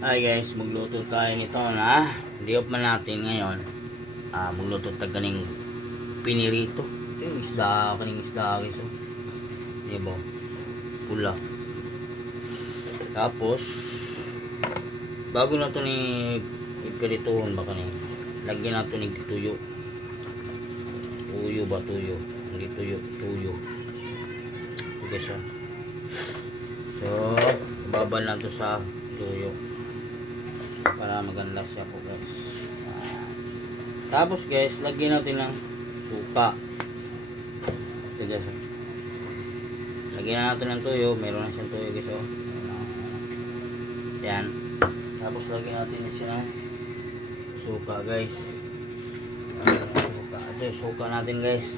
Hi guys, magluto tayo nito na diop man natin ngayon. Magluto tayo kaning pinirito. Ito yung isda, kaning isda guys. Diba? Pula. Tapos bago na to ni ipirituhon ba kani, lagyan na to ni tuyo. Tuyo ba tuyo? Hindi tuyo, tuyo. Ito guys. So, babal na to sa tuyo para maganda siya po guys. Tapos guys, lagyan natin ng suka. Ito guys. Lagyan natin ng tuyo. Meron na siyang tuyo guys. Yan. Tapos lagyan natin na siya ng suka guys. Ito yung suka natin guys.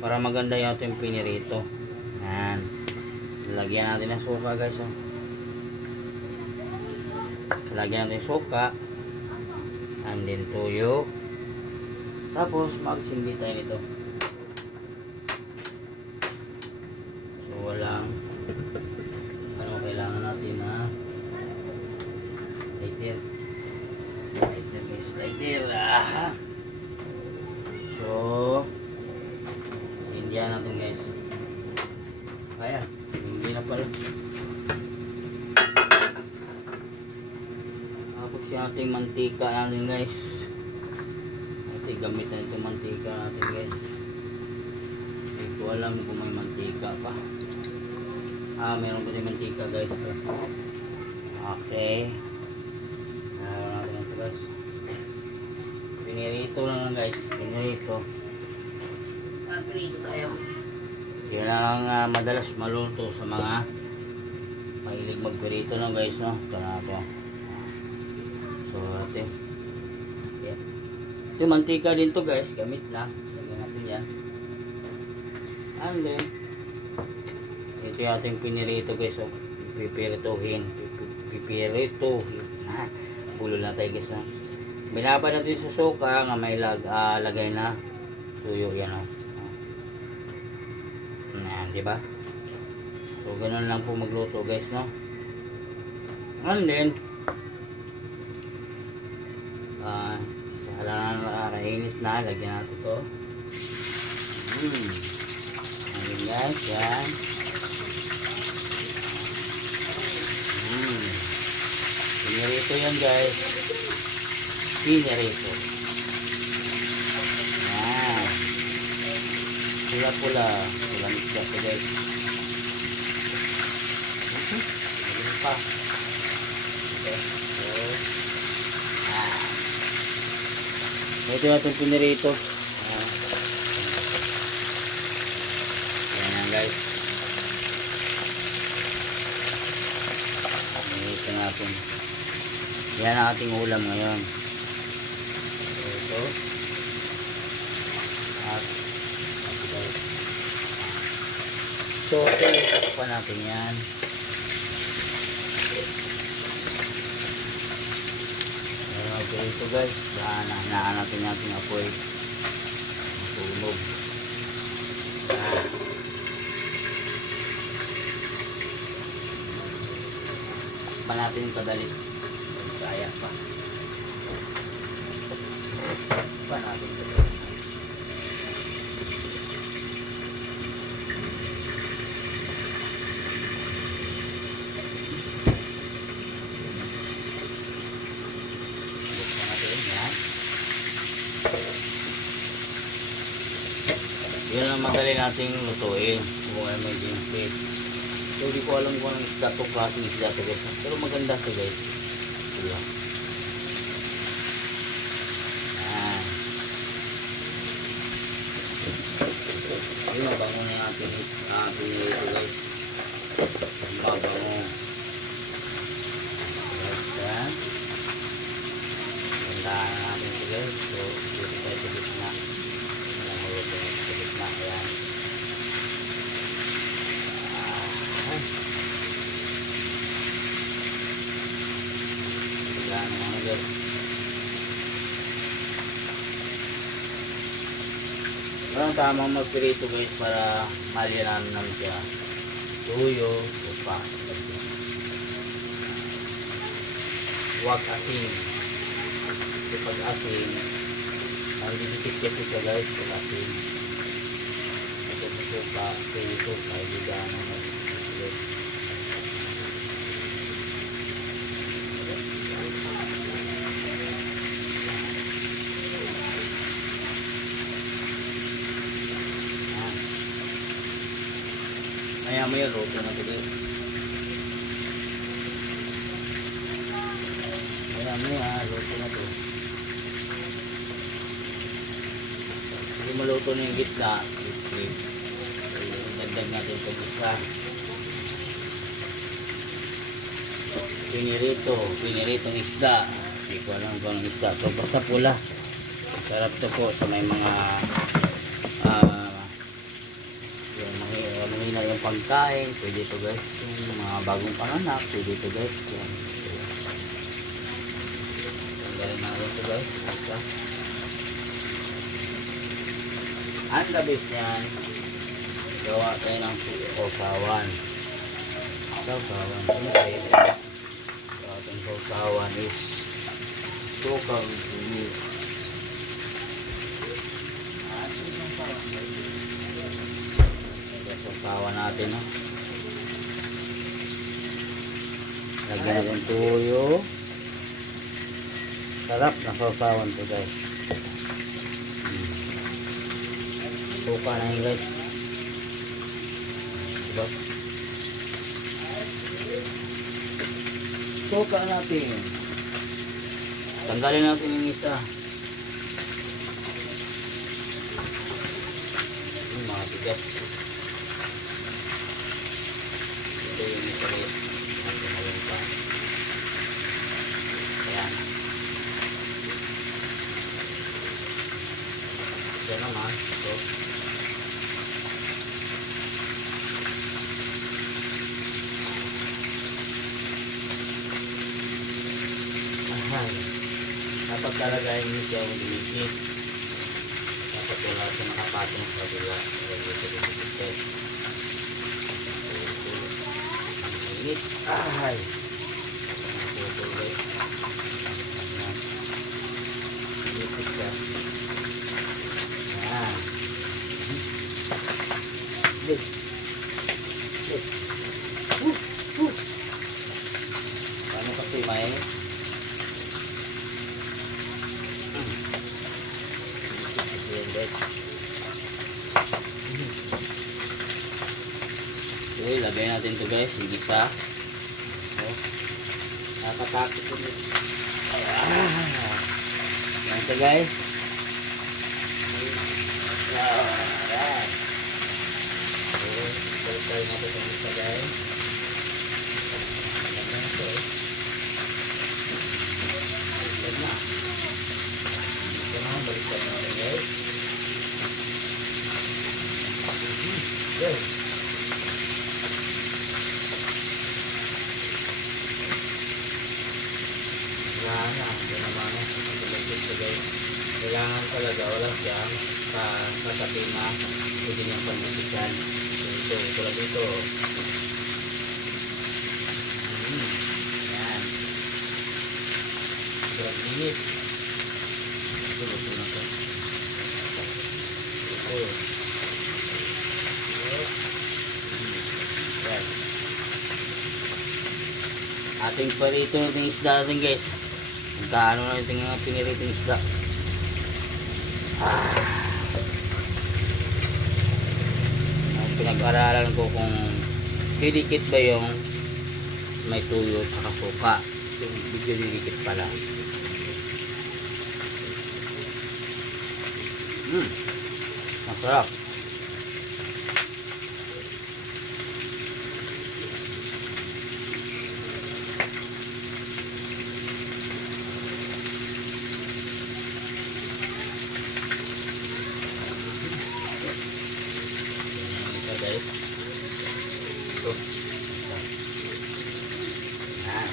Para maganda yung ating pinirito. Yan. Lagyan natin ng suka guys. Lagyan natin suka and then tuyo. Tapos magsindi tayo nito. So walang kailangan natin na lighter guys, lighter. So sindihan natin guys. Kaya hindi na pala. Tapos yung ating mantika natin guys. Ating gamit na itong mantika natin guys. Hindi ko alam kung may mantika pa. Meron pa din mantika guys. Okay. Meron natin ito guys. Pinirito lang guys. Pinirito. Pinirito tayo. Yan ang madalas maluto sa mga mahilig magpirito no guys no. Ito na ito. So atin. Yan. Ito mantika din to guys. Gamit na. Lagyan natin yan. And then ito yung ating pinirito guys. So, pipirituhin. Bulo na tayo guys. Binaba natin sa suka nga may lagay na tuyo yan o. Yan, diba? So, ganun lang po magluto guys, no? And then, sa halaman na init na, lagyan natin ito. Ayan guys, yan. Pinirito yan guys. Pinirito. Yan. Pula-pula. Pulang isda ito guys. Lagyan pa. Okay. So, ito yung itong pinirito. Yan yan guys. Pinirito natin. Yan ang ating ulam ngayon. So, ito. At so, ito pa natin yan. Okay, ito guys. Hinaan natin natin apoy. Matulog. Pa natin kadali. Kaya pa. Pa natin kadali. Yun ang madali nating lutuin kung ay may ginpit. So hindi ko alam kung anong isda to, klaseng isda to guys, pero maganda to guys. Yan. Yun, mabango na natin ito guys. Mabango guys yan. Gandahan na natin ito guys. So dito tayo sa gitna. Ayan. Ayan mga guys. Parang tamang magpirito guys para malinan namin siya. Tuyo, upa. huwag asin. Kasi pag asin, nandidikit siya guys, pag asin. Ito sa suka, kaya suka, hindi gano'n nandidikit. Maya maya luto na ito guys. Maya maya luto na ito. Hindi maluto na yung gitna. Dagdag natin ito gitna. Piniritong isda. Hindi ko alam kung anong isda. So basta pula. Sarap ito po sa may mga mahina yung pagkain, pwede ito guys. Yung mga bagong panganak, pwede ito guys. Yan. Tanggalin natin ito guys. Ang the best niyan, gawa tayo ng sausawan. Siyempre, gawa tayong sausawan is sukang ulit. Sausawan natin, no? Lagyan natin tuyo. Sarap na sausawan to guys. Suka na yun guys. Diba? Suka natin. Tanggalin natin yung isa. Mga bigas. Ito yung isa rin. Natin halong pa. Ayan. Ito naman. Ito. Dapat talagayin nyo siya yung liquid. Dapat wala siya nakapatong sa bila. Lagay sa liquid. Ang init. Ay! Putol guys. Liquid siya. Ayan. Good. Good. Paano kasi may okay, lagay natin ito guys, yung isa. Nakatakot ito. Yan ito guys. Ayan. Balik tayo natin yung isa guys. Ayan ito eh. Balik na. Ito na, balik tayo natin guys. Good. Kailangan talaga wala siyang katabi na pwede niyang pagmasisan. Ito, tulad dito. Yan. Tulad init. Ito, ito na ito. Ito. Yan. Ating parito ng isda natin guys. Magkaano na yung pinirito ng isda. Pinag-aralan ko kung didikit ba yung may tuyo at suka. Yung video didikit pala. Masarap. Guys, ito. Yan.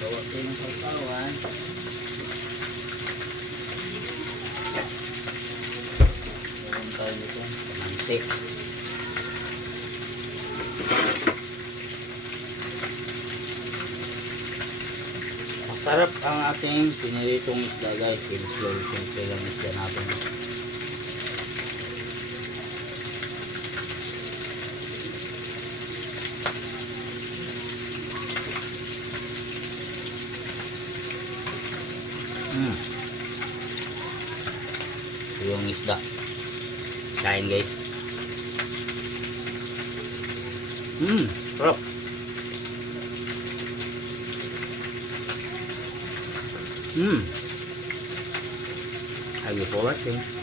Gawa tayo ng sausawan. Gawan tayo nito. Mantik. Sarap ang ating piniritong isda guys. Simple lang isda natin. Ito yung isda. Kain guys. Sarap. Thank you for watching.